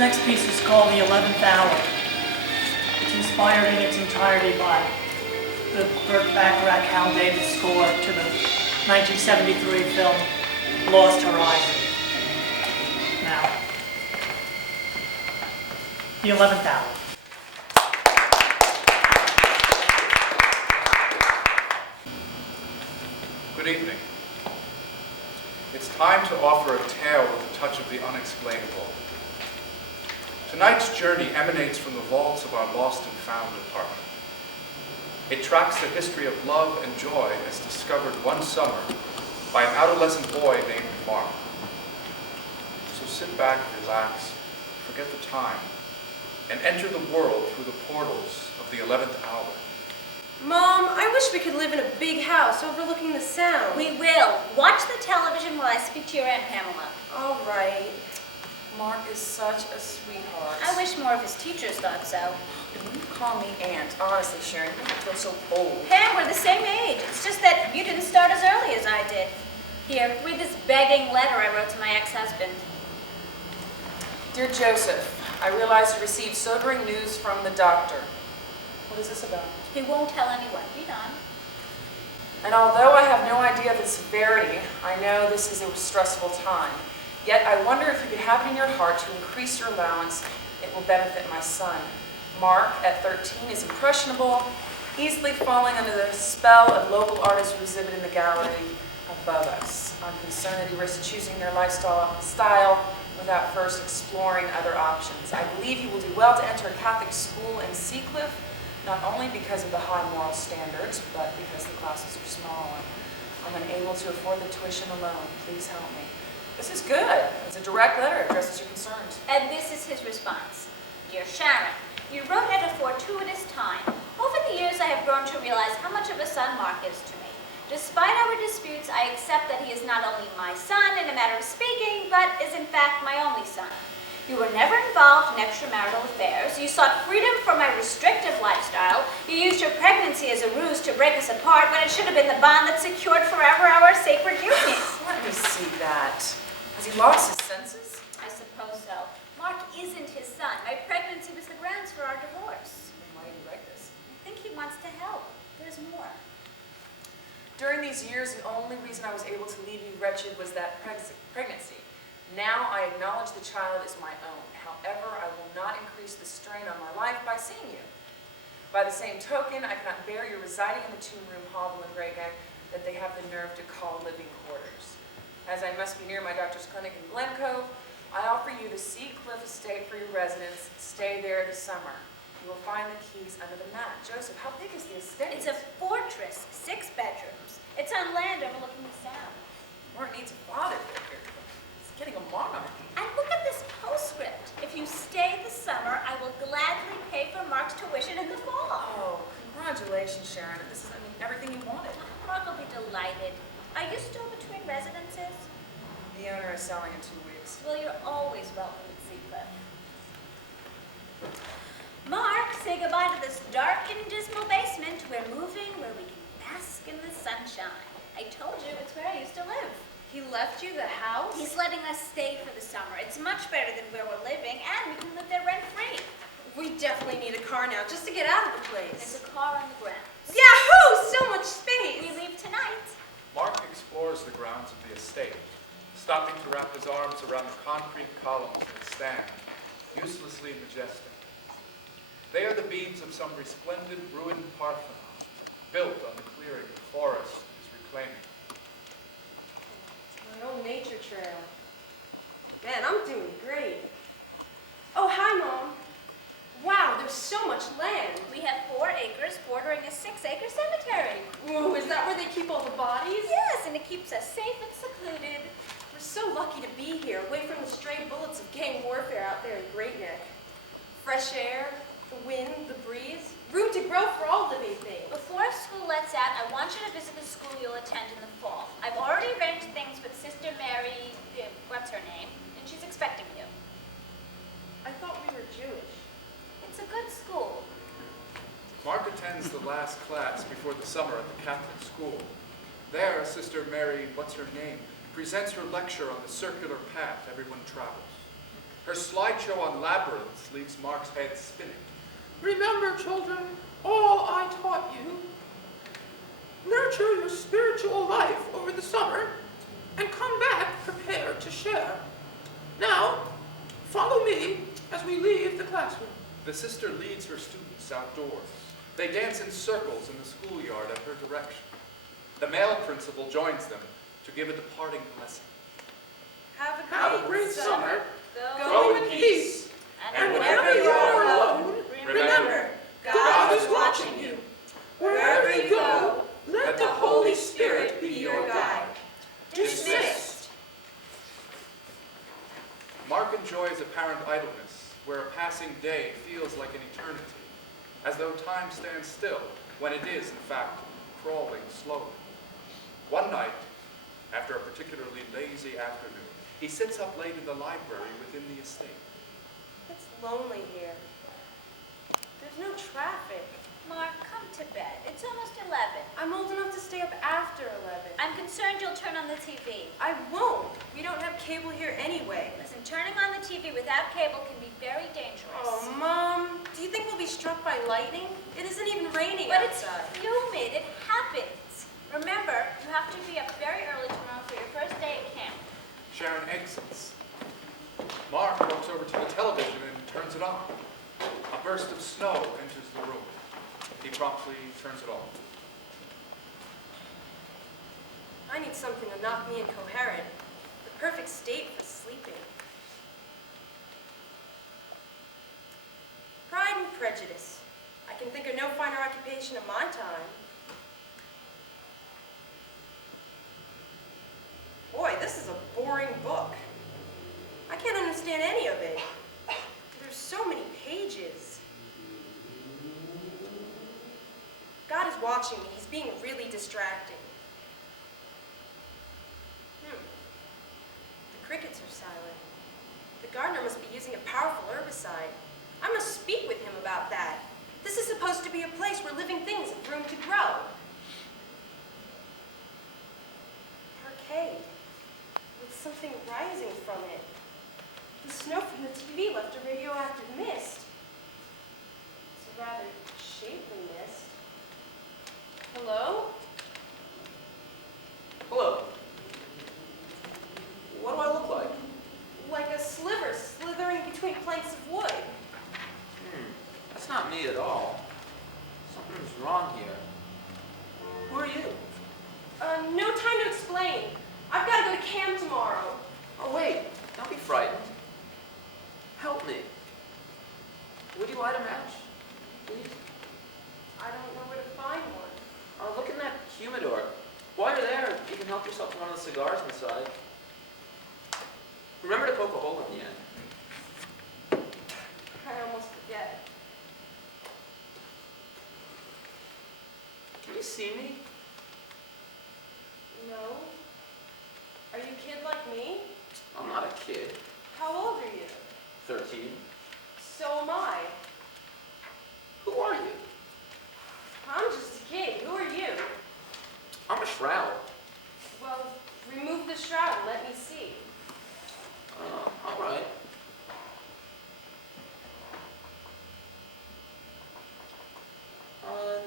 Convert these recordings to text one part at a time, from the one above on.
next piece is called The 11th Hour. It's inspired in its entirety by the Bacharach Hal David score to the 1973 film Lost Horizon. Now, The 11th Hour. Good evening. It's time to offer a tale with a touch of the unexplainable. Tonight's journey emanates from the vaults of our lost and found department. It tracks the history of love and joy as discovered one summer by an adolescent boy named Mark. So sit back, relax, forget the time, and enter the world through the portals of the 11th hour. Mom, I wish we could live in a big house overlooking the sound. We will. Watch the television while I speak to your Aunt Pamela. All right. Mark is such a sweetheart. I wish more of his teachers thought so. When you call me Aunt, honestly, Sharon, you feel so old. Pam, we're the same age. It's just that you didn't start as early as I did. Here, read this begging letter I wrote to my ex-husband. Dear Joseph, I realize you received sobering news from the doctor. What is this about? He won't tell anyone. Read on. And although I have no idea of the severity, I know this is a stressful time. Yet I wonder if you could have it in your heart to increase your allowance. It will benefit my son. Mark, at 13, is impressionable, easily falling under the spell of local artists who exhibit in the gallery above us. I'm concerned that he risks choosing their lifestyle without first exploring other options. I believe he will do well to enter a Catholic school in Seacliff, not only because of the high moral standards, but because the classes are small. I'm unable to afford the tuition alone. Please help me. This is good. It's a direct letter. It addresses your concerns. And this is his response. Dear Sharon, you wrote at a fortuitous time. Over the years, I have grown to realize how much of a son Mark is to me. Despite our disputes, I accept that he is not only my son in a matter of speaking, but is in fact my only son. You were never involved in extramarital affairs. You sought freedom from my restrictive lifestyle. You used your pregnancy as a ruse to break us apart when it should have been the bond that secured forever our sacred union. Let me see that. Has he lost his senses? I suppose so. Mark isn't his son. My pregnancy was the grounds for our divorce. Then why did he write this? I think he wants to help. There's more. During these years, the only reason I was able to leave you wretched was that pregnancy. Now I acknowledge the child is my own. However, I will not increase the strain on my life by seeing you. By the same token, I cannot bear you residing in the two-room hovel in Greygang that they have the nerve to call living quarters. As I must be near my doctor's clinic in Glen Cove, I offer you the Seacliff estate for your residence. Stay there this summer. You will find the keys under the mat. Joseph, how big is the estate? It's a fortress, 6 bedrooms. It's on land overlooking the sound. Mark needs a father figure. He's getting a monarchy. And look at this postscript. If you stay this summer, I will gladly pay for Mark's tuition in the fall. Oh, congratulations, Sharon. This is, everything you wanted. Mark will be delighted. Are you still between residences? The owner is selling in 2 weeks. Well, you're always welcome at Seacliff. Mark, say goodbye to this dark and dismal basement. We're moving where we can bask in the sunshine. I told you it's where I used to live. He left you the house? He's letting us stay for the summer. It's much better than where we're living, and we can live there rent-free. We definitely need a car now just to get out of the There's place. a car on the grounds. Yahoo! So much space! We leave tonight. Mark explores the grounds of the estate, stopping to wrap his arms around the concrete columns that stand, uselessly majestic. They are the beams of some resplendent ruined Parthenon, built on the clearing the forest is reclaiming. My old nature trail. Man, I'm doing great. Oh, hi, Mom. Wow, there's so much land. We have 4 acres bordering a 6-acre cemetery. Whoa, is that where they keep all the bodies? Yes, and it keeps us safe and secluded. We're so lucky to be here, away from the stray bullets of gang warfare out there in Great Neck. Fresh air, the wind, the breeze, room to grow for all living things. Before school lets out, I want you to visit the school you'll attend in the fall. I've already arranged things with Sister Mary, what's her name, and she's expecting you. I thought we were Jewish. It's a good school. Mark attends the last class before the summer at the Catholic school. There, Sister Mary, what's her name, presents her lecture on the circular path everyone travels. Her slideshow on labyrinths leaves Mark's head spinning. Remember, children, all I taught you. Nurture your spiritual life over the summer and come back prepared to share. Now, follow me as we leave the classroom. The sister leads her students outdoors. They dance in circles in the schoolyard at her direction. The male principal joins them to give a departing blessing. Have a great summer. Go in peace. And whenever you are alone, remember, God is watching you. Wherever you go, let the Holy Spirit be your guide. Dismissed. Mark enjoys apparent idleness, where a passing day feels like an eternity, as though time stands still when it is, in fact, crawling slowly. One night, after a particularly lazy afternoon, he sits up late in the library within the estate. It's lonely here. There's no traffic. Mark, come to bed. It's almost 11. I'm old enough to stay up after 11. I'm concerned you'll turn on the TV. I won't. We don't have cable here anyway. Listen, turning on the TV without cable can be very dangerous. Oh, Mom. Do you think we'll be struck by lightning? It isn't even raining But it's outside. humid. It happens. Remember, you have to be up very early tomorrow for your first day at camp. Sharon exits. Mark walks over to the television and turns it on. A burst of snow enters the room. He promptly turns it off. I need something to knock me incoherent. The perfect state for sleeping. Pride and Prejudice. I can think of no finer occupation of my time. Boy, this is a boring book. I can't understand any of it. There's so many pages. God is watching me. He's being really distracting. The crickets are silent. The gardener must be using a powerful herbicide. I must speak with him about that. This is supposed to be a place where living things have room to grow. Arcade, with something rising from it. The snow from the TV left a radioactive mist. It's a rather shapely mist. Hello? Hello. What do I look like? Like a sliver slithering between planks of wood. That's not me at all. Something's wrong here. Who are you? No time to explain. I've got to go to camp tomorrow. Oh, wait. Don't be frightened. Help me. Would you light a match, please? I don't know where to find one. Look in that humidor. While you're there, you can help yourself to one of the cigars inside. Remember to poke a hole in the end. I almost forget. Can you see me? No. Are you a kid like me? I'm not a kid. How old are you? 13. So am I. Who are you? I'm just a kid. Who are you? I'm a shroud. Well, remove the shroud and let me see. All right.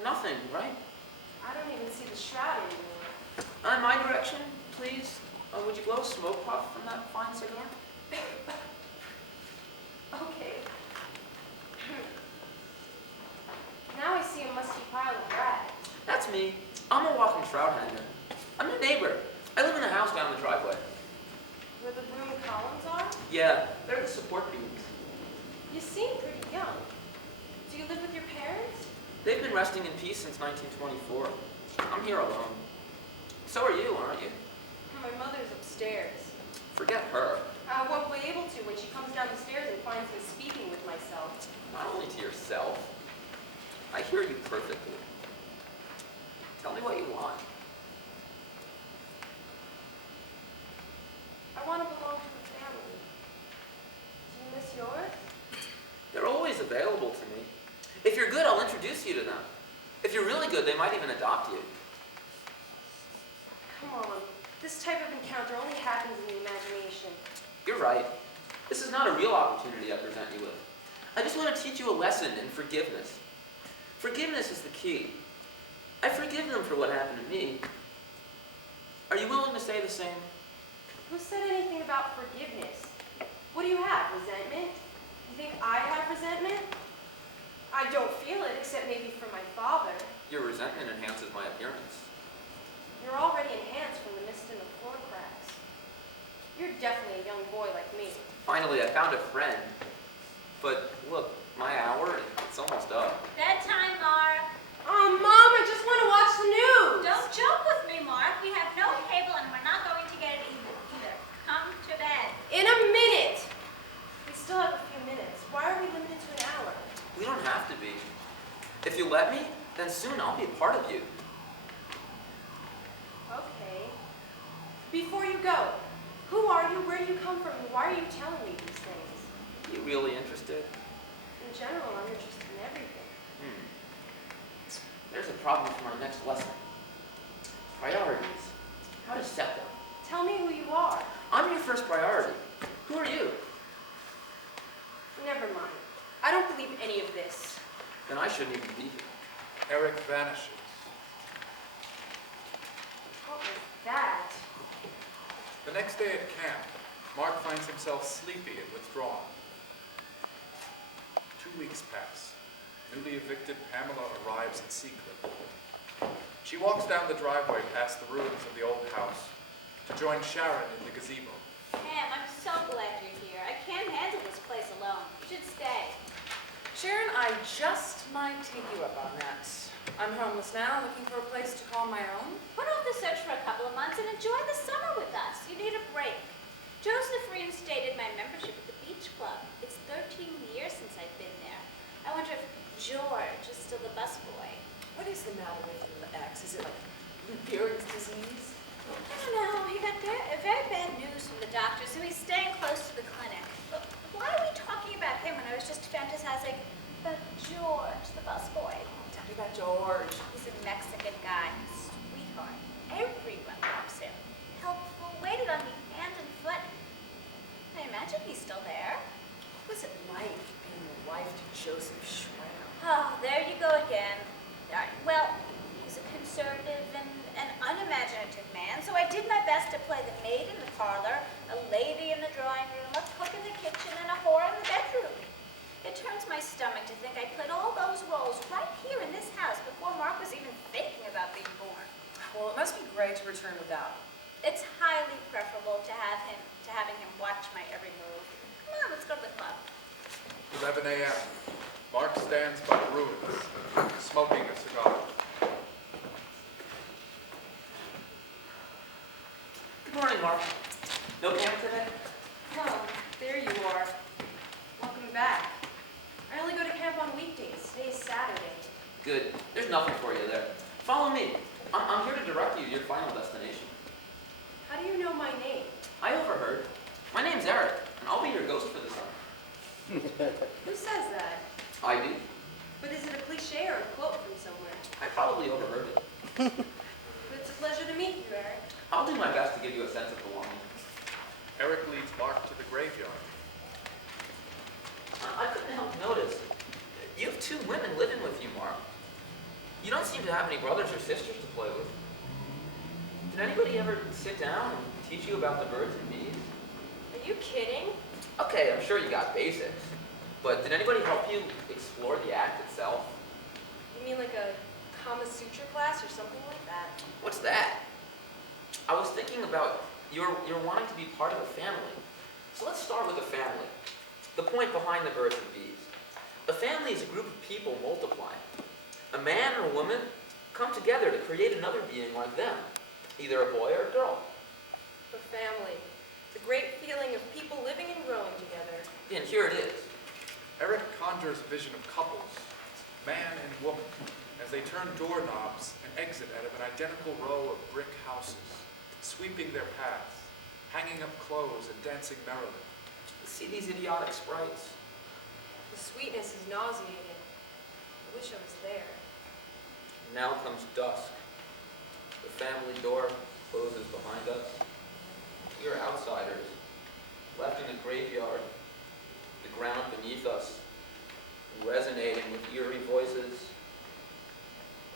Nothing, right? I don't even see the shroud anymore. In my direction, please. Would you blow a smoke puff from that fine cigar? Okay. Now I see a musty pile of rags. That's me. I'm a walking shroud hanger. I'm your neighbor. I live in the house down the driveway. Where the broom columns are? Yeah, they're the support beams. You seem pretty young. Do you live with your parents? They've been resting in peace since 1924. I'm here alone. So are you, aren't you? My mother's upstairs. Forget her. I won't be able to when she comes down the stairs and finds me speaking with myself. Not only to yourself. I hear you perfectly. Tell me what you want. I want to belong to a family. Do you miss yours? They're always available to me. If you're good, I'll introduce you to them. If you're really good, they might even adopt you. Come on. This type of encounter only happens in the imagination. You're right. This is not a real opportunity I present you with. I just want to teach you a lesson in forgiveness. Forgiveness is the key. I forgive them for what happened to me. Are you willing to say the same? Who said anything about forgiveness? What do you have, resentment? You think I have resentment? I don't feel it, except maybe for my father. Your resentment enhances my appearance. You're already enhanced from the mist and the floor cracks. You're definitely a young boy like me. Finally, I found a friend. But look, my hour, it's almost up. Bedtime, Mark. Oh, Mom, I just want to watch the news. Don't joke with me, Mark. We have no cable and we're not going to get it either. Come to bed. In a minute. We still have a few minutes. Why are we limited to an hour? We don't have to be. If you let me, then soon I'll be a part of you. Okay. Before you go, who are you? Where do you come from? And why are you telling me these things? You really interested? In general, I'm interested in everything. There's a problem from our next lesson. Priorities. How to set them. Tell me who you are. I'm your first priority. Who are you? Never mind. I don't believe any of this. Then I shouldn't even be here. Eric vanishes. What was that? The next day at camp, Mark finds himself sleepy and withdrawn. 2 weeks pass. Newly evicted Pamela arrives at Seacliff. She walks down the driveway past the ruins of the old house to join Sharon in the gazebo. Pam, I'm so glad you're here. I can't handle this place alone. You should stay. Sharon, I just might take you up on that. I'm homeless now, looking for a place to call my own. Put off the search for a couple of months and enjoy the summer with us. You need a break. Joseph reinstated my membership at the beach club. It's 13 years since I've been there. I wonder if George is still the busboy. What is the matter with your ex? Is it like Lou Gehrig's disease? I don't know. He got very bad news from the doctor, so he's staying close to the clinic. But why are we talking about him when I was just fantasizing about George, the busboy? Tell me about George. He's a Mexican guy, sweetheart. Everyone loves him. Helpful, waited on me hand and foot. I imagine he's still there. What was it like being the wife to Joseph Schramm? Oh, there you go again. All right, well, he's a conservative and an unimaginative man, so I did my best to play the maid in the parlor, a lady in the drawing room, a cook in the kitchen, and a whore in the bedroom. It turns my stomach to think I played all those roles right here in this house before Mark was even thinking about being born. Well, it must be great to return without him. It's highly preferable to having him watch my every move. Come on, let's go to the club. 11 a.m. Mark stands by the ruins, smoking a cigar. Good morning, Mark. No camp today? Oh, there you are. Welcome back. I only go to camp on weekdays. Today's Saturday. Good. There's nothing for you there. Follow me. I'm here to direct you to your final destination. How do you know my name? I overheard. My name's Eric, and I'll be your ghost for the summer. Who says that? I do. But is it a cliche or a quote from somewhere? I probably overheard it. But it's a pleasure to meet you, Eric. I'll do my best to give you a sense of belonging. Eric leads Mark to the graveyard. I couldn't help notice. You have 2 women living with you, Mark. You don't seem to have any brothers or sisters to play with. Did anybody ever sit down and teach you about the birds and bees? Are you kidding? Okay, I'm sure you got basics. But did anybody help you explore the act itself? You mean like a Kama Sutra class or something like that? What's that? I was thinking about your wanting to be part of a family. So let's start with a family. The point behind the birds and bees. A family is a group of people multiplying. A man and a woman come together to create another being like them, either a boy or a girl. A family. It's a great feeling of people living and growing together. And here it is. Eric conjures a vision of couples, man and woman, as they turn doorknobs and exit out of an identical row of brick houses, sweeping their paths, hanging up clothes and dancing merrily. See these idiotic sprites? The sweetness is nauseating. I wish I was there. Now comes dusk. The family door closes behind us. We are outsiders, left in the graveyard the ground beneath us, resonating with eerie voices.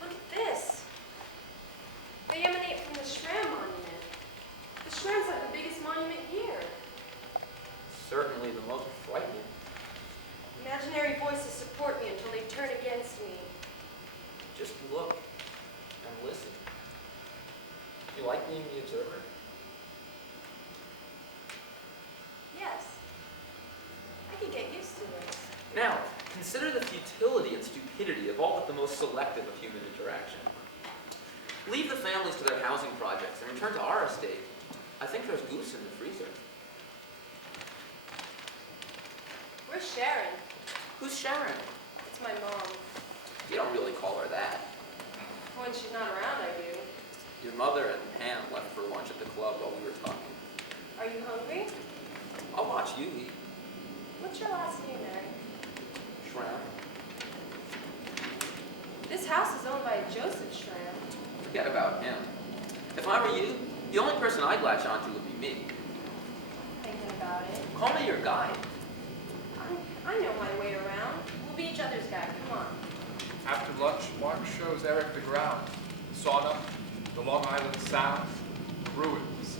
Look at this. They emanate from the Schramm Monument. The Schramms have the biggest monument here. Certainly the most frightening. Imaginary voices support me until they turn against me. Just look and listen. Do you like being the observer? Yes. I could get used to this. Now, consider the futility and stupidity of all but the most selective of human interaction. Leave the families to their housing projects and return to our estate. I think there's goose in the freezer. Where's Sharon? Who's Sharon? It's my mom. You don't really call her that. When she's not around, I do. Your mother and Pam left for lunch at the club while we were talking. Are you hungry? I'll watch you eat. What's your last name, Mary? Shram. This house is owned by Joseph Schramm. Forget about him. If I were you, the only person I'd latch onto would be me. Thinking about it. Call me your guide. I know my way around. We'll be each other's guide. Come on. After lunch, Mark shows Eric the ground, the sauna, the Long Island Sound, the ruins.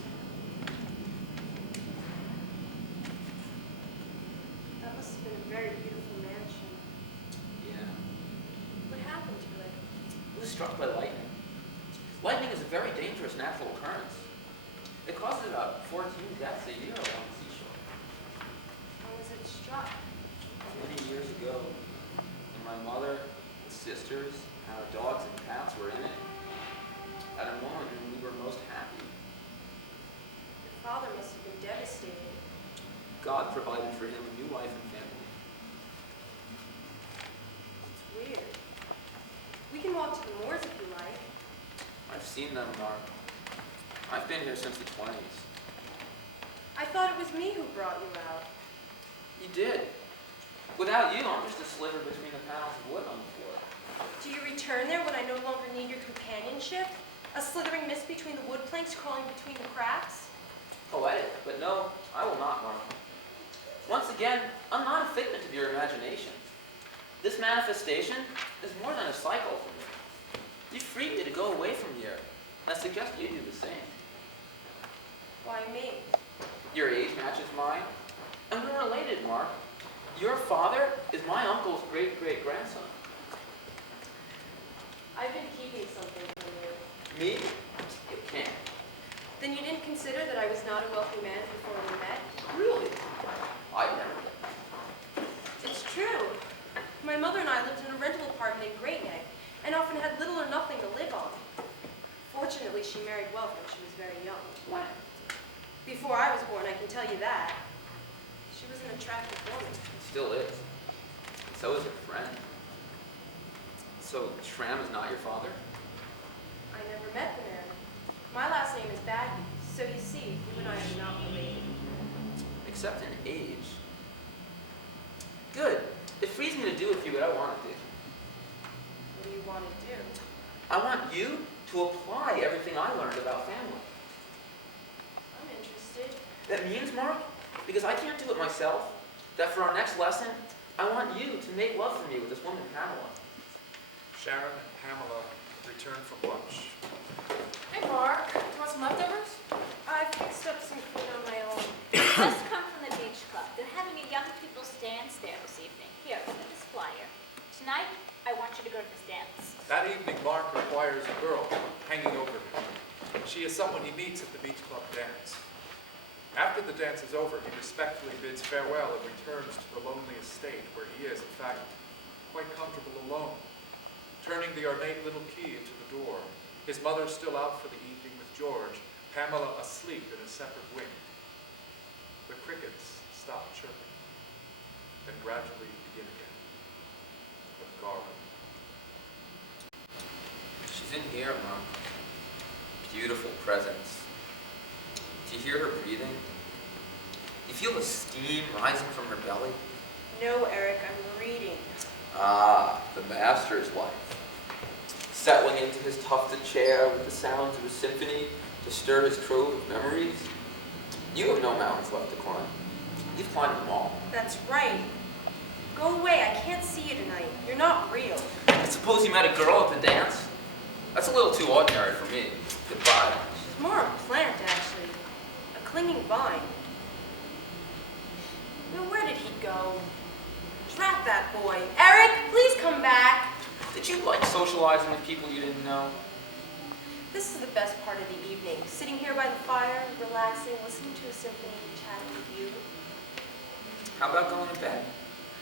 That must have been a very beautiful mansion. Yeah. What happened to it? It was struck by lightning. Lightning is a very dangerous natural occurrence. It causes about 14 deaths a year along the seashore. When was it struck? Many years ago, when my mother and sisters and our dogs and cats were in it, at a moment when we were most happy. Your father must have been devastated. God provided for him a new life and family. It's weird. We can walk to the moors if you like. I've seen them, Mark. I've been here since the 20s. I thought it was me who brought you out. You did. Without you, I'm just a sliver between the panels of wood on the floor. Do you return there when I no longer need your companionship? A slithering mist between the wood planks crawling between the cracks? Poetic, but no, I will not, Mark. Once again, I'm not a figment of your imagination. This manifestation is more than a cycle for me. You freed me to go away from here. I suggest you do the same. Why me? Your age matches mine, and we're related, Mark. Your father is my uncle's great-great-grandson. I've been keeping something from you. Me? You can't. Then you didn't consider that I was not a wealthy man before we met? Really? I never did. It's true. My mother and I lived in a rental apartment in Great Neck and often had little or nothing to live on. Fortunately, she married wealth when she was very young. When? Before I was born, I can tell you that. She was an attractive woman. Still is. And so is her friend. So, Schramm is not your father? I never met the man. My last name is Baggy, so you see, you and I are not related. Except in age. Good. It frees me to do with you what I want to do. What do you want to do? I want you to apply everything I learned about family. I'm interested. That means, Mark, because I can't do it myself, that for our next lesson, I want you to make love for me with this woman, Pamela. Sharon and Pamela return from lunch. Hey, Mark. Do you want some leftovers? I fixed up some food on my own. Just come from the beach club. They're having a young people's dance there this evening. Here, look at this flyer. Tonight, I want you to go to this dance. That evening, Mark requires a girl hanging over him. She is someone he meets at the beach club dance. After the dance is over, he respectfully bids farewell and returns to the lonely estate where he is, in fact, quite comfortable alone. Turning the ornate little key into the door, his mother still out for the evening with George, Pamela asleep in a separate wing. The crickets stop chirping, then gradually begin again. A garden. She's in here, Mom. Beautiful presence. Do you hear her breathing? You feel the steam rising from her belly? No, Eric, I'm reading. Ah, the master's life. Settling into his tufted chair with the sounds of a symphony to stir his trove of memories. You have no mountains left to climb. You've climbed them all. That's right. Go away, I can't see you tonight. You're not real. I suppose you met a girl at the dance? That's a little too ordinary for me. Goodbye. She's more a plant, actually. A clinging vine. Now, where did he go? Trap that boy. Eric, please come back. Did you like socializing with people you didn't know? This is the best part of the evening. Sitting here by the fire, relaxing, listening to a symphony, chatting with you. How about going to bed?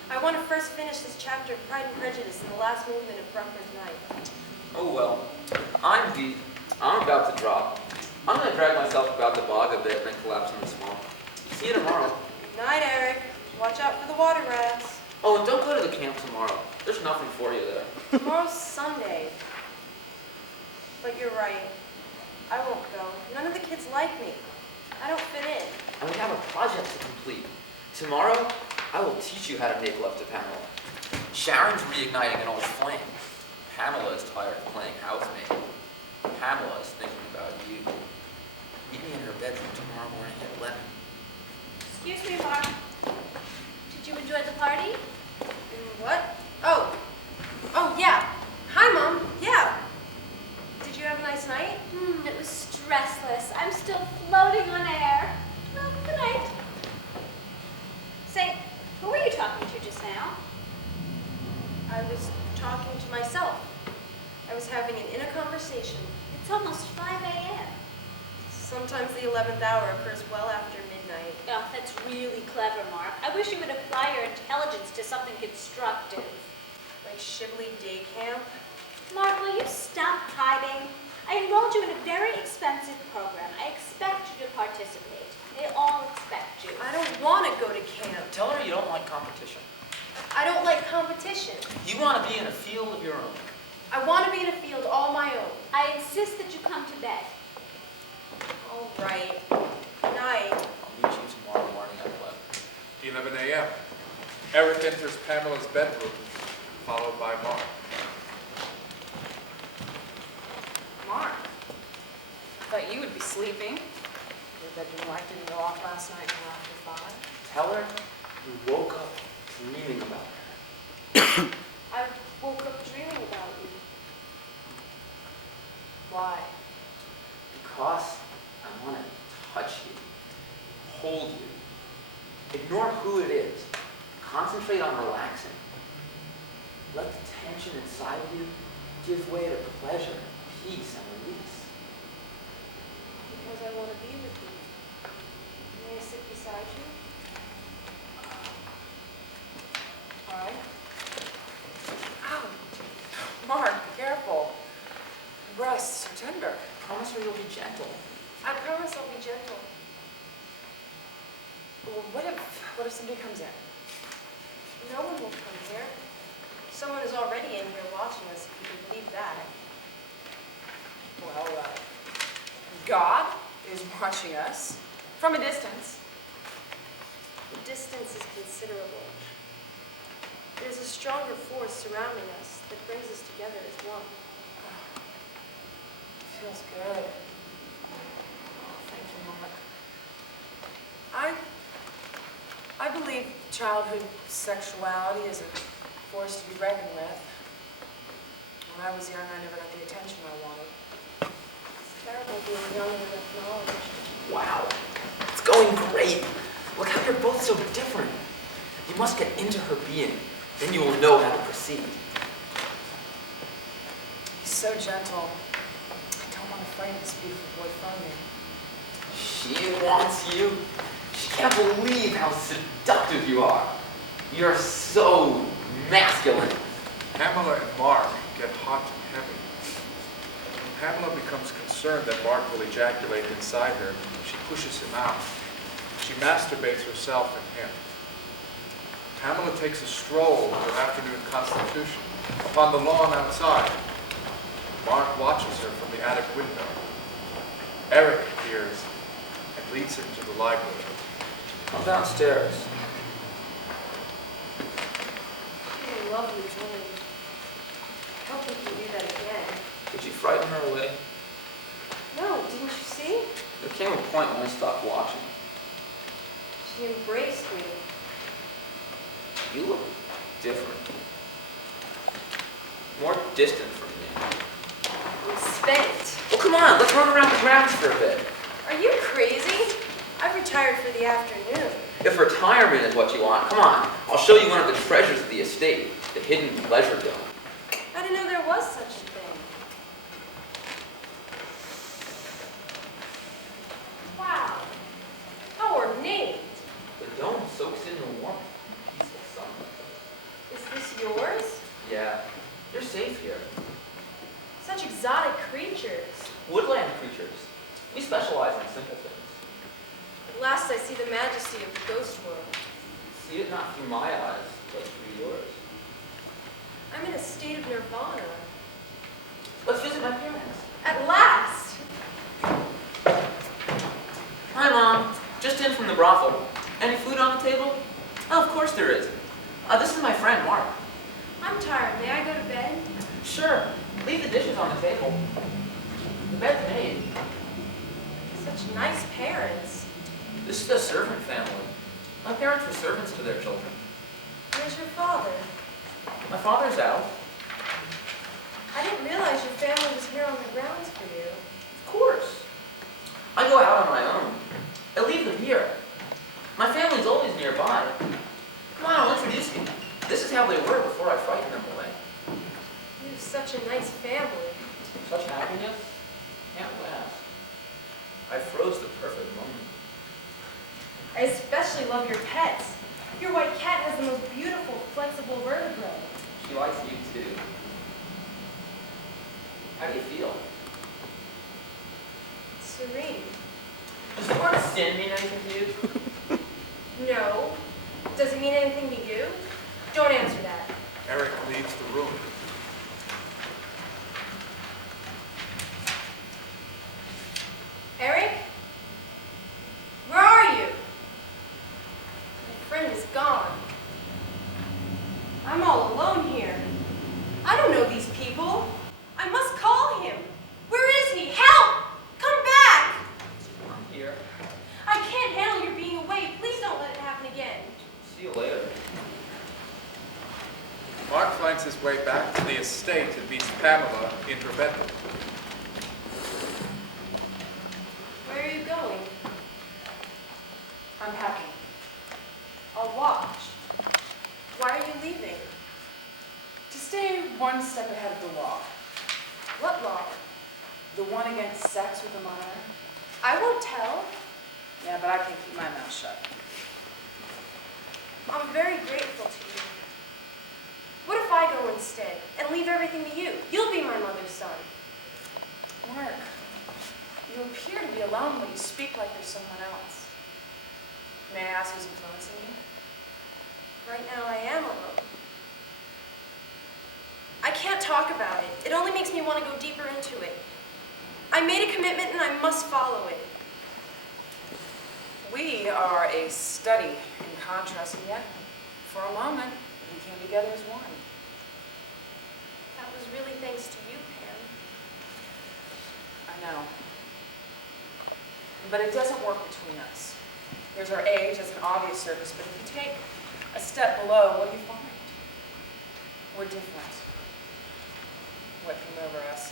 I want to first finish this chapter of Pride and Prejudice in the last movement of Bruckner's Night. Oh well. I'm beat. I'm about to drop. I'm going to drag myself about the bog a bit and then collapse in the swamp. See you tomorrow. Good night, Eric. Watch out for the water rats. Oh, and don't go to the camp tomorrow. There's nothing for you there. Tomorrow's Sunday. But you're right. I won't go. None of the kids like me. I don't fit in. And we have a project to complete. Tomorrow, I will teach you how to make love to Pamela. Sharon's reigniting an old flame. Pamela is tired of playing housemaid. Pamela is thinking about you. Meet me in her bedroom tomorrow morning at 11. Excuse me, Mark. Did you enjoy the party? What? Oh, yeah. Hi, Mom. Yeah. Did you have a nice night? It was stressless. I'm still floating on air. Well, good night. Say, who were you talking to just now? I was talking to myself. I was having an inner conversation. It's almost 5 a.m. Sometimes the 11th hour occurs well after midnight. Oh, that's really clever, Mark. I wish you would apply your intelligence to something constructive. Like Shibley Day Camp. Mark, will you stop hiding? I enrolled you in a very expensive program. I expect you to participate. They all expect you. I don't want to go to camp. Tell her you don't like competition. I don't like competition. You want to be in a field of your own. I want to be in a field all my own. I insist that you come to bed. All right. Good night. I'll meet you tomorrow morning at 11. 11 a.m. Eric enters Pamela's bedroom, followed by Mark. Mark, I thought you would be sleeping. Your bedroom light didn't go off last night until after 5. Tell her you woke up dreaming about her. I woke up dreaming about you. Why? Because I want to touch you, hold you. Ignore who it is. Concentrate on relaxing. Let the tension inside you give way to pleasure, peace, and release. Because I want to be with you. May I sit beside you? All right. Ow. Mark, be careful. Your breasts are tender. Promise her you'll be gentle. I promise I'll be gentle. Well, what if somebody comes in? No one will come here. Someone is already in here watching us, if you can believe that. Well, God is watching us from a distance. The distance is considerable. There's a stronger force surrounding us that brings us together as one. Feels good. Thank you, Mark. I believe childhood sexuality is a force to be reckoned with. When I was young, I never got the attention I wanted. It's terrible being young and with knowledge. Wow, it's going great. Look how you're both so different. You must get into her being. Then you will know how to proceed. He's so gentle. I don't want to frighten this beautiful boy from me. She wants you. She can't believe how seductive you are. You're so masculine. Pamela and Mark get hot and heavy. When Pamela becomes concerned that Mark will ejaculate inside her, she pushes him out. She masturbates herself and him. Pamela takes a stroll with her afternoon constitution upon the lawn outside. Mark watches her from the attic window. Eric appears and leads him to the library. Come downstairs. What a lovely dream. I hope we can do that again. Did you frighten her away? No, didn't you see? There came a point when I stopped watching. She He embraced me. You look different. More distant from me. I'm spent. Well, come on, let's run around the grounds for a bit. Are you crazy? I've retired for the afternoon. If retirement is what you want, come on. I'll show you one of the treasures of the estate, the hidden pleasure dome. I didn't know there was such a thing. Wow. How ornate. The dome soaks in the warmth of peaceful sunlight. Is this yours? Yeah, you're safe here. Such exotic creatures. Woodland creatures. We specialize in simple things. At last I see the majesty of the ghost world. See it not through my eyes, but through yours. I'm in a state of nirvana. Let's visit my parents. At last! Hi, Mom. Just in from the brothel. Any food on the table? Oh, of course there is. This is my friend, Mark. I'm tired. May I go to bed? Sure. Leave the dishes on the table. The bed's made. Such nice parents. This is a servant family. My parents were servants to their children. Where's your father? My father's out. I didn't realize your family was here on the grounds for you. Of course. I go out on my own. I leave them here. My family's always nearby. Come on, I'll introduce you. This is how they were before I frightened them away. You have such a nice family. Such happiness can't last. I froze the perfect moment. I especially love your pets. Your white cat has the most beautiful, flexible vertebrae. She likes you too. How do you feel? Serene. Does the word sin mean anything to you? No. Does it mean anything to you? Don't answer that. Eric leaves the room. Eric? Where are you? My friend is gone. I'm all alone here. I don't know these people. I must call him. Where is he? Help! Come back! I'm here. I can't handle your being away. Please don't let it happen again. See you later. Mark finds his way back to the estate and meets Pamela in her bedroom. Where are you going? I'm packing. I'll watch. Why are you leaving? To stay one step ahead of the law. What law? The one against sex with a minor. I won't tell. Yeah, but I can keep my mouth shut. I'm very grateful to you. What if I go instead and leave everything to you? You'll be my mother's son. Mark, you appear to be alone, but you speak like there's someone else. May I ask who's influencing you? Right now I am alone. I can't talk about it. It only makes me want to go deeper into it. I made a commitment and I must follow it. We are a study in contrast, and yet, for a moment, we came together as one. That was really thanks to you, Pam. I know. But it doesn't work between us. There's our age as an obvious surface, but if you take a step below, what do you find? We're different. What came over us?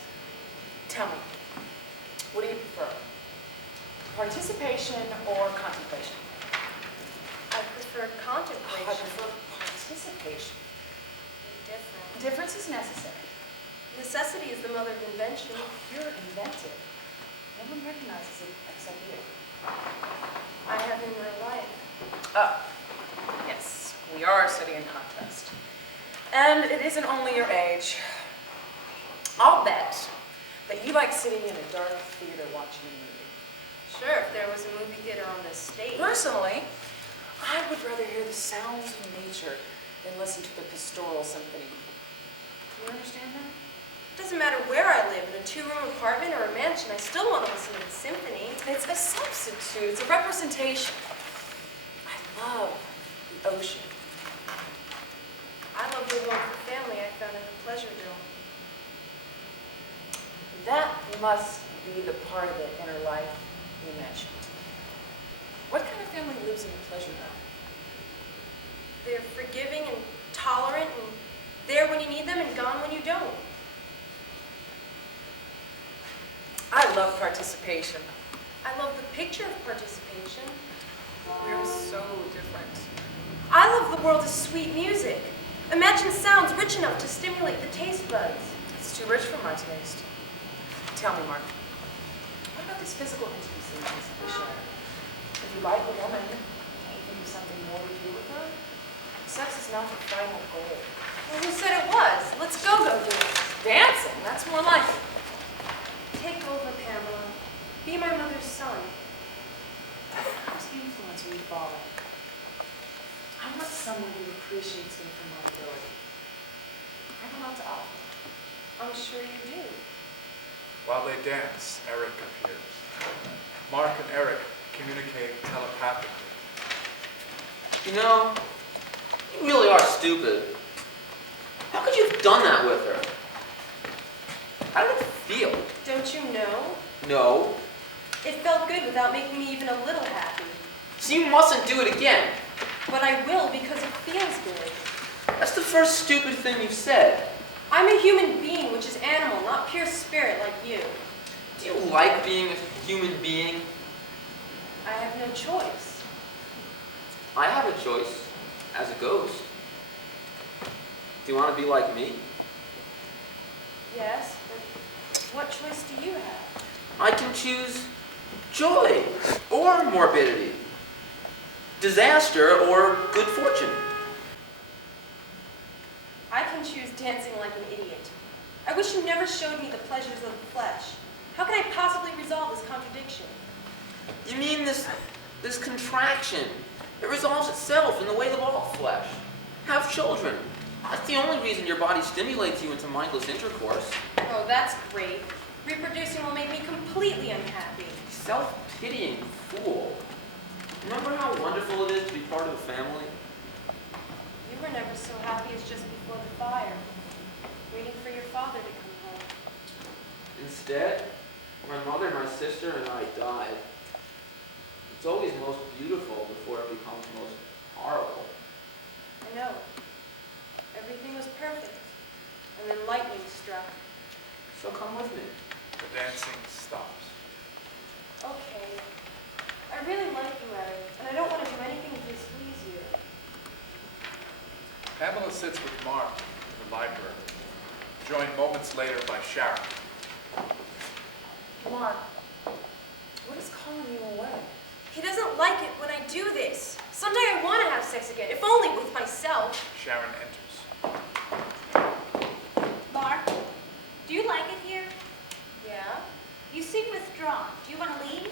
Tell me, what do you prefer? Participation or contemplation? I prefer I contemplation. prefer participation. Different. Difference is necessary. Necessity is the mother of invention. You're inventive. No one recognizes it except you. I have in my life. Oh, yes, we are a study in contrast. And it isn't only your age. I'll bet that you like sitting in a dark theater watching a movie. Sure, if there was a movie theater on this stage. Personally, I would rather hear the sounds of nature than listen to the pastoral symphony. Do you understand that? It doesn't matter where I live, in a two-room apartment or a mansion, I still want to listen to the symphony. It's a substitute, it's a representation. I love the ocean. I love the wonderful family I found in the pleasure dome. That must be the part of the inner life you mentioned. What kind of family lives in a pleasure dome? They're forgiving and tolerant and there when you need them and gone when you don't. I love participation. I love the picture of participation. We're so different. I love the world of sweet music. Imagine sounds rich enough to stimulate the taste buds. It's too rich for my taste. Tell me, Mark, what about this physical intimacy we share? If you like a woman, can't you think of something more to do with her? Sex is not the final goal. Well, who said it was? Let's go do it. Dancing, that's more like it. Take over, Pamela. Be my mother's son. Whose influence are you following? I want someone who appreciates me for my ability. I have a lot to offer. I'm sure you do. While they dance, Eric appears. Mark and Eric communicate telepathically. You know, you really are stupid. How could you have done that with her? How did it feel? Don't you know? No. It felt good without making me even a little happy. So you mustn't do it again. But I will because it feels good. That's the first stupid thing you've said. I'm a human being, which is animal, not pure spirit like you. Do you like being a human being? I have no choice. I have a choice as a ghost. Do you want to be like me? Yes, but what choice do you have? I can choose joy or morbidity, disaster or good fortune. I can choose dancing like an idiot. I wish you never showed me the pleasures of the flesh. How can I possibly resolve this contradiction? You mean this contraction? It resolves itself in the way of all flesh. Have children. That's the only reason your body stimulates you into mindless intercourse. Oh, that's great. Reproducing will make me completely unhappy. Self-pitying fool. Remember how wonderful it is to be part of a family? You were never so happy as just before the fire, waiting for your father to come home. Instead, my mother, my sister, and I died. It's always most beautiful before it becomes most horrible. I know. Everything was perfect. And then lightning struck. So come with me. The dancing stops. Okay. I really like you, Eric, and I don't want to do anything to displease you. Pamela sits with Mark in the library, joined moments later by Sharon. Mark, what is calling you away? He doesn't like it when I do this. Someday I want to have sex again, if only with myself. Sharon enters. Mark, do you like it here? Yeah? You seem withdrawn. Do you want to leave?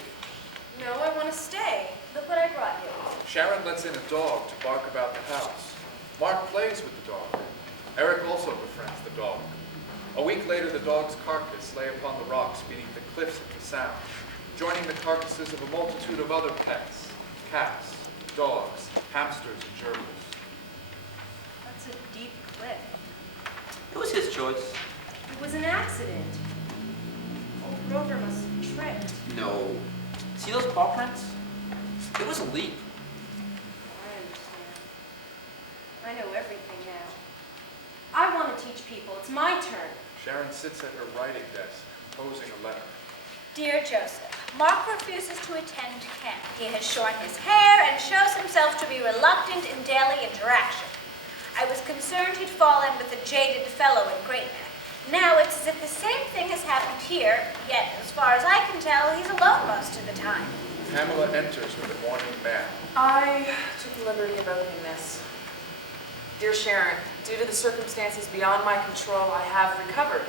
No, I want to stay. Look what I brought you. Sharon lets in a dog to bark about the house. Mark plays with the dog. Eric also befriends the dog. A week later, the dog's carcass lay upon the rocks beneath the cliffs of the Sound, joining the carcasses of a multitude of other pets, cats, dogs, hamsters, and gerbils. That's a deep cliff. It was his choice. It was an accident. Old Rover must have tripped. No. See those paw prints? It was a leap. I understand. I know everything now. I want to teach people. It's my turn. Sharon sits at her writing desk, composing a letter. Dear Joseph, Mark refuses to attend camp. He has shorn his hair and shows himself to be reluctant in daily interaction. I was concerned he'd fall in with a jaded fellow in Great Neck. Now it's as if the same thing has happened here, yet as far as I can tell, he's alone most of the time. Pamela enters with the morning mail. I took the liberty of opening this. Dear Sharon, due to the circumstances beyond my control, I have recovered.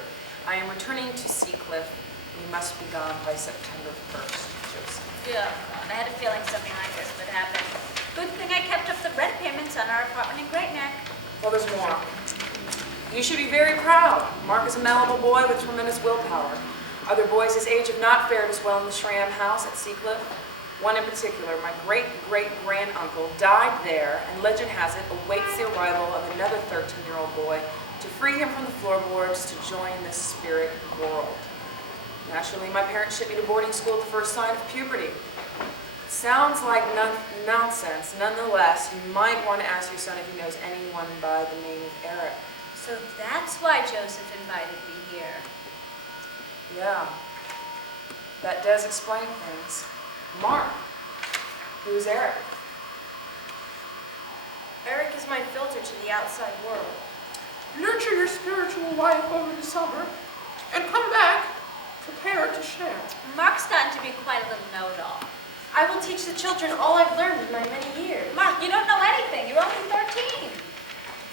I am returning to Seacliff. We must be gone by September 1st, Joseph. Yeah, I had a feeling something like this would happen. Good thing I kept up the rent payments on our apartment in Great Neck. Well, there's more. You should be very proud. Mark is a malleable boy with tremendous willpower. Other boys his age have not fared as well in the Shram house at Seacliff. One in particular, my great-great-granduncle, died there, and legend has it, awaits the arrival of another 13-year-old boy to free him from the floorboards to join the spirit world. Naturally, my parents shipped me to boarding school at the first sign of puberty. Sounds like nonsense. Nonetheless, you might want to ask your son if he knows anyone by the name of Eric. So that's why Joseph invited me here. Yeah, that does explain things. Mark, who's Eric? Eric is my filter to the outside world. Nurture your spiritual life over the summer and come back prepared to share. Mark's gotten to be quite a little know-it-all. I will teach the children all I've learned in my many years. Mark, you don't know anything. You're only 13.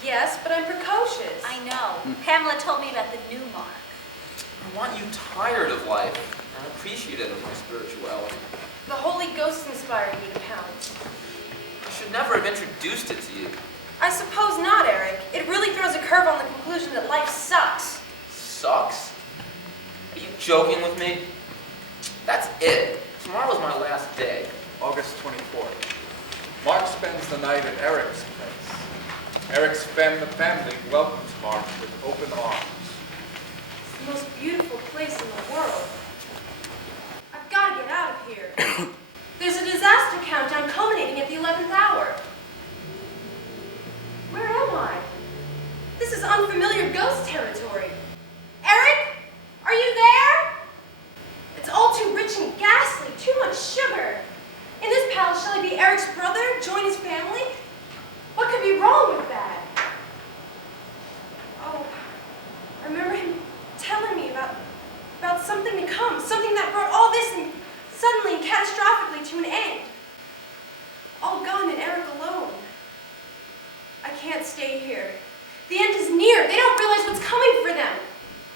Yes, but I'm precocious. I know. Pamela told me about the new Mark. I want you tired of life and appreciative of my spirituality. The Holy Ghost inspired me to pound. I should never have introduced it to you. I suppose not, Eric. It really throws a curve on the conclusion that life sucks. Sucks? Are you joking with me? That's it. Tomorrow's my last day. August 24th. Mark spends the night at Eric's place. Eric's family welcomes Mark with open arms. It's the most beautiful place in the world. I've got to get out of here. There's a disaster countdown culminating at the 11th hour. Where am I? This is unfamiliar ghost territory. Eric? Are you there? It's all too rich and ghastly, too much sugar. In this palace, shall I be Eric's brother, join his family? What could be wrong with that? Oh, I remember him telling me about something to come, something that brought all this and suddenly and catastrophically to an end. All gone and Eric alone. I can't stay here. The end is near. They don't realize what's coming for them.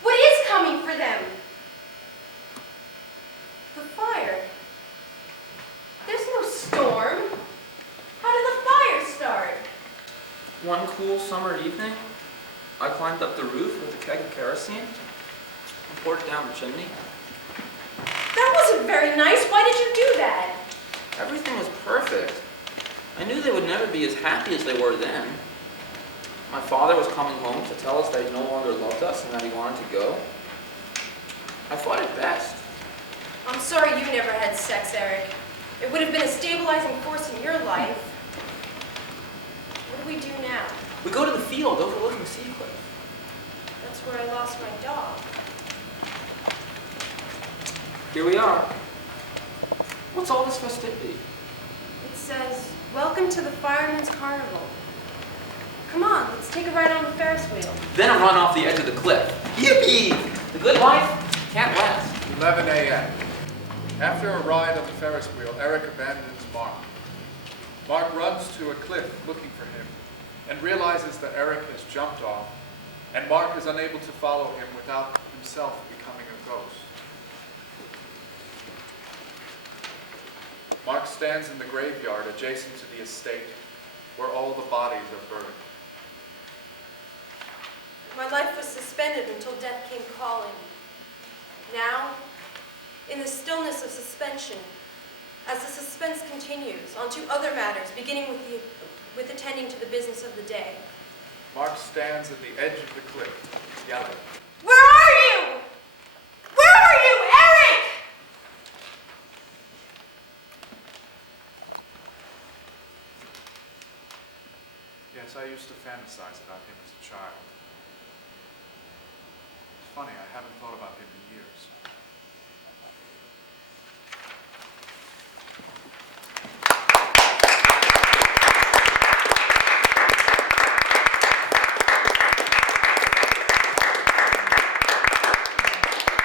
What is coming for them? The fire. There's no storm. How did the fire start? One cool summer evening, I climbed up the roof with a keg of kerosene and poured it down the chimney. That wasn't very nice. Why did you do that? Everything was perfect. I knew they would never be as happy as they were then. My father was coming home to tell us that he no longer loved us and that he wanted to go. I thought it best. I'm sorry you never had sex, Eric. It would have been a stabilizing force in your life. What do we do now? We go to the field overlooking Seacliff. That's where I lost my dog. Here we are. What's all this festivity? It says, "Welcome to the Fireman's Carnival." Come on, let's take a ride on the Ferris wheel. Then a run off the edge of the cliff. Yippee! The good life can't last. 11 a.m. After a ride on the Ferris wheel, Eric abandons Mark. Mark runs to a cliff looking for him and realizes that Eric has jumped off, and Mark is unable to follow him without himself becoming a ghost. Mark stands in the graveyard adjacent to the estate where all the bodies are burned. My life was suspended until death came calling. Now, in the stillness of suspension, as the suspense continues onto other matters, beginning with attending to the business of the day. Mark stands at the edge of the cliff, yelling. Where are you? Where are you, Eric? Yes, I used to fantasize about him as a child. It's funny, I haven't thought about him in years.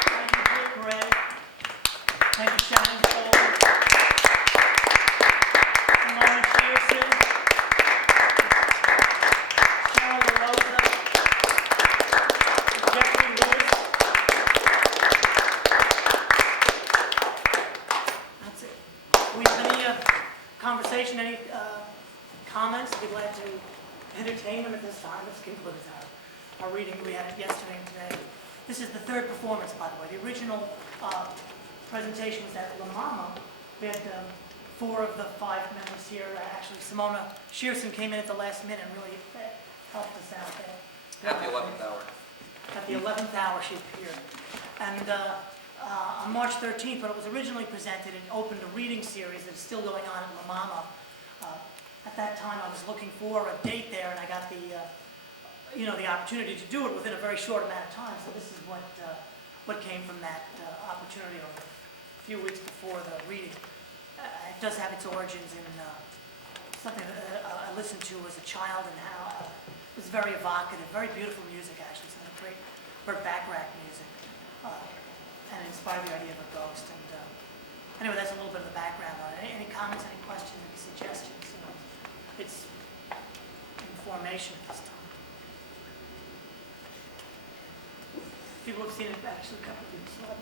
Thank you, Dick Ray. Thank you, Shannon Foley. Shamona Shearson. Cheryl La Rosa. Jeffrey Lewis. That's it. We have any conversation, any comments? We'd glad to entertain them at this time. This concludes our reading. We had it yesterday and today. This is the third performance, by the way. The original presentation was at La Mama. We had 4 of the 5 members here. Actually, Shamona Shearson came in at the last minute and really helped us out there. At the 11th hour. At the 11th hour, she appeared. And on March 13th, when it was originally presented, it opened a reading series that's still going on at La Mama. At that time, I was looking for a date there, and I got the opportunity to do it within a very short amount of time. So this is what came from that opportunity over a few weeks before the reading. It does have its origins in something that I listened to as a child, and how it was very evocative, very beautiful music, actually, some of the great Bacharach music, and it inspired the idea of a ghost. And anyway, that's a little bit of the background on it. Any comments, any questions, any suggestions? It's in formation at this time. People have seen it, actually, a couple of people saw it.